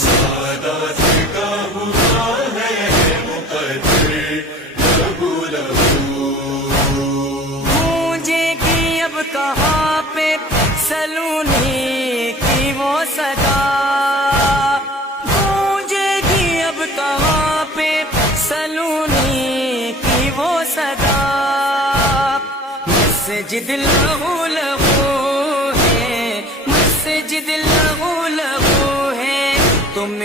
سادات کا ہوا ہے مقدر لہو لہو. گونجے گی اب کہاں پہ سلونی کی وہ صدا، گونجے گی اب کہاں پہ سلونی کی وہ صدا. مسجد لہو لہو ہے، مسجد لہو لہو ہے، تم